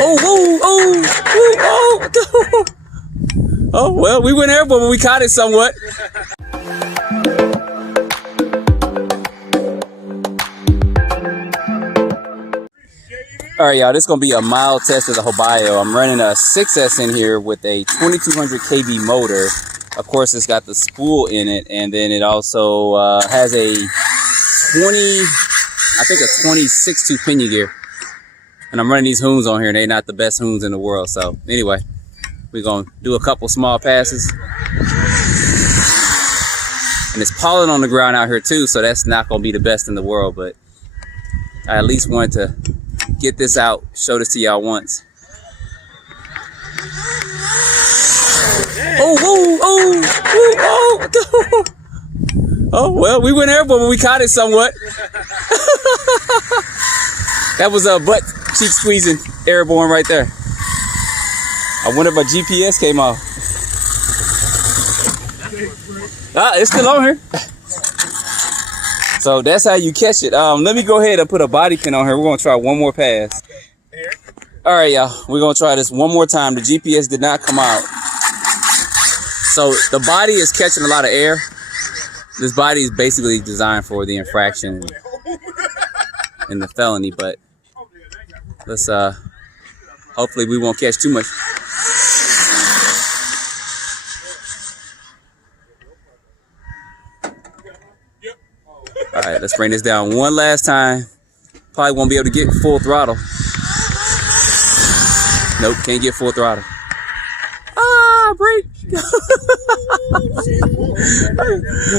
Oh, oh, well, we went airborne, but we caught it somewhat. All right, y'all, this is going to be a mild test of the Hobao. I'm running a 6S in here with a 2200 kV motor. Of course, it's got the spool in it, and then it also has a 26-2 pinion gear. And I'm running these hoons on here, and they're not the best hoons in the world. So anyway, we're going to do a couple small passes. And it's pollen on the ground out here too, so that's not going to be the best in the world, but I at least wanted to get this out, show this to y'all once. Oh, well, we went airborne, but we caught it somewhat. That was a butt cheek squeezing airborne right there. I wonder if my GPS came off. Ah, it's still on here. So that's how you catch it. Let me go ahead and put a body pin on here. We're gonna try one more pass. All right, y'all. We're gonna try this one more time. The GPS did not come out. So the body is catching a lot of air. This body is basically designed for the infraction and the felony, but let's hopefully we won't catch too much. All right, let's bring this down one last time. Probably won't be able to get full throttle. Nope, can't get full throttle. Ah, brake.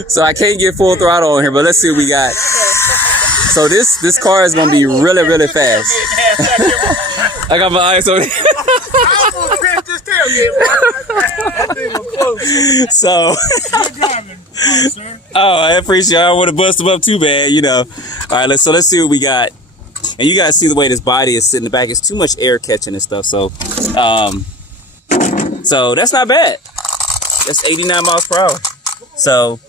So I can't get full throttle on here, but let's see what we got. So this car is gonna be really, really fast. I got my eyes on it. So oh, I appreciate it. I don't want to bust them up too bad, you know. All right, let's see what we got. And you guys see the way this body is sitting in the back. It's too much air catching and stuff. So so that's not bad. That's 89 miles per hour. So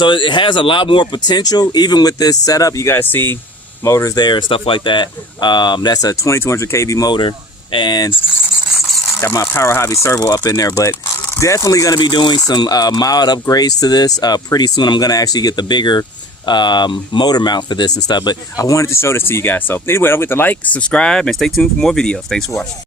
it has a lot more potential. Even with this setup, you guys see motors there and stuff like that. That's a 2200 kV motor, and got my Power Hobby servo up in there. But definitely going to be doing some mild upgrades to this pretty soon. I'm going to actually get the bigger motor mount for this and stuff. But I wanted to show this to you guys. So anyway, don't forget to like, subscribe, and stay tuned for more videos. Thanks for watching.